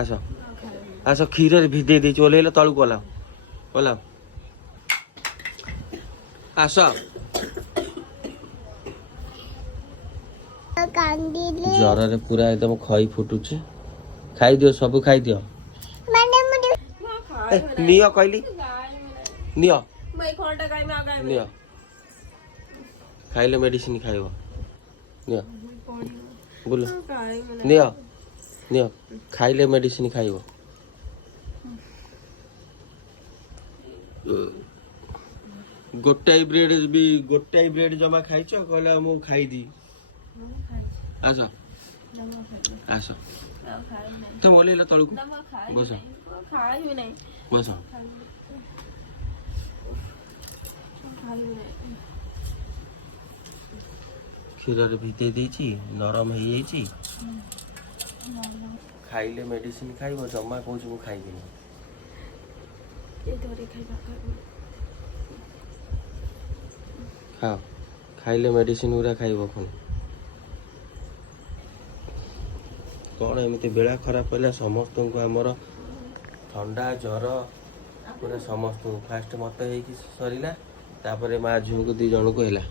ଆସ ଆସ କ୍ଷୀରରେ ଭିଦେଇ ଦେଇଛି ଓହ୍ଲେଇଲ ତଳକୁ ଓହ୍ଲାଅ ଓହ୍ଲାଅ ଆସ ଜ୍ୱରରେ ପୁରା ଏକଦମ ଖଇ ଫୁଟୁଛି ଖାଇଦିଅ ସବୁ ଖାଇଦିଅ ନିଅ କହିଲି ନିଅ ନିଅ ଖାଇଲେ ମେଡିସିନ ଖାଇବ ନିଅ ବୁଲ ନିଅ ନିଅ ଖାଇଲେ ମେଡିସିନ ଖାଇବ ଗୋଟାଏ ବ୍ରେଡ ଜମା ଖାଇଛ କହିଲା ମୁଁ ଖାଇଦି ଆସ ଆସ ତମେ ଓହ୍ଲେଇଲ ତଳକୁ ବସ ବସ କ୍ଷୀରରେ ଭିଦେଇ ଦେଇଛି ନରମ ହେଇଯାଇଛି ଖାଇଲେ ମେଡିସିନ ଖାଇବ ଜମା କହୁଛି ମୁଁ ଖାଇବିନି ଖାଅ ଖାଇଲେ ମେଡିସିନ ଗୁରା ଖାଇବ ପୁଣି କ'ଣ ଏମିତି ବେଳା ଖରାପ ହେଲା ସମସ୍ତଙ୍କୁ ଆମର ଥଣ୍ଡା ଜ୍ୱର ପୁରା ସମସ୍ତଙ୍କୁ ଫାଷ୍ଟ ମତେ ହେଇକି ସରିଲା ତାପରେ ମା ଝିଅକୁ 2 ଜଣଙ୍କୁ ହେଲା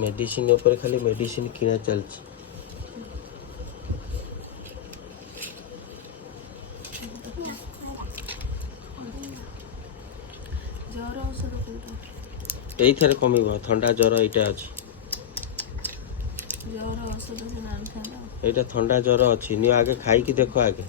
ମେଡିସିନ ଉପରେ ଖାଲି ମେଡିସିନ କିଣା ଚାଲିଛି ଏଇଥିରେ କମିବ ଥଣ୍ଡା ଜ୍ୱର ଏଇଟା ଅଛି ଏଇଟା ଥଣ୍ଡା ଜ୍ୱର ଅଛି ନିଅ ଆଗେ ଖାଇକି ଦେଖ ଆଗେ